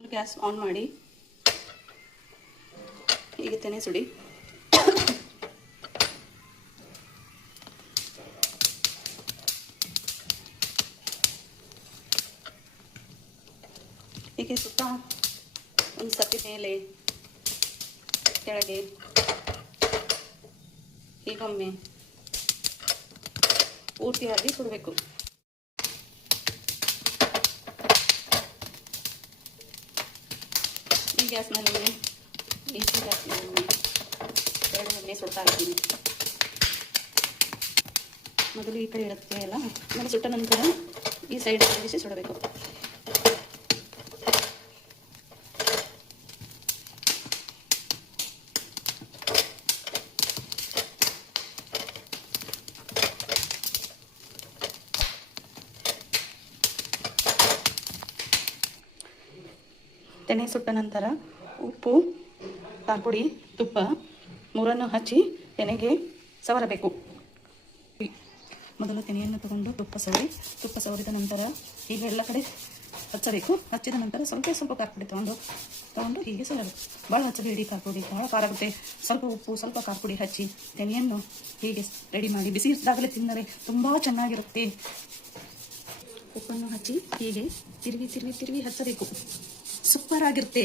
Gas on ಮಾಡಿ ಹೀಗೆ ತೆನೆ ಸುಡಿ. ಹೀಗೆ ಸುತ್ತ ಒಂದು ಸತಿ ಮೇಲೆ ಕೆಳಗೆ ಹೀಗೊಮ್ಮೆ ಪೂರ್ತಿಯಾಗಿ ಸುಡಬೇಕು. ಈ ಗ್ಯಾಸ್ನಲ್ಲಿ ಈ ಗ್ಯಾಸ್ನಲ್ಲಿ ಎರಡು ಎಣ್ಣೆ ಸುಡ್ತಾ ಇದ್ದೀನಿ. ಮೊದಲು ಈ ಕಡೆ ಇರುತ್ತೆ ಅಲ್ಲ, ಆಮೇಲೆ ಸುಟ್ಟ ನಂತರ ಈ ಸೈಡ್ ತಿರುಗಿಸಿ ಸುಡಬೇಕು. ತೆನೆ ಸುಟ್ಟ ನಂತರ ಉಪ್ಪು, ಖಾರಪುಡಿ, ತುಪ್ಪ ಮೂರನ್ನು ಹಚ್ಚಿ ತೆನೆಗೆ ಸವರಬೇಕು. ಮೊದಲು ತೆನೆಯನ್ನು ತಗೊಂಡು ತುಪ್ಪ ಸವರಿದ ನಂತರ ಹೀಗೆ ಎಲ್ಲ ಕಡೆ ಹಚ್ಚಬೇಕು. ಹಚ್ಚಿದ ನಂತರ ಸ್ವಲ್ಪ ಖಾರಪುಡಿ ತಗೊಂಡು ಹೀಗೆ ಸವರಬೇಕು. ಭಾಳ ಹಚ್ಚಬೇಡಿ, ಖಾರಪುಡಿ ಭಾಳ ಖಾರ ಆಗುತ್ತೆ. ಸ್ವಲ್ಪ ಉಪ್ಪು, ಸ್ವಲ್ಪ ಖಾರಪುಡಿ ಹಚ್ಚಿ ತೆನೆಯನ್ನು ಹೀಗೆ ರೆಡಿ ಮಾಡಿ ಬಿಸಿ ಇದ್ದಾಗಲೇ ತಿಂದರೆ ತುಂಬ ಚೆನ್ನಾಗಿರುತ್ತೆ. ಉಪ್ಪನ್ನು ಹಚ್ಚಿ ಹೀಗೆ ತಿರುವಿ ಹಚ್ಚಬೇಕು. ಸೂಪರ್ ಆಗಿರುತ್ತೆ.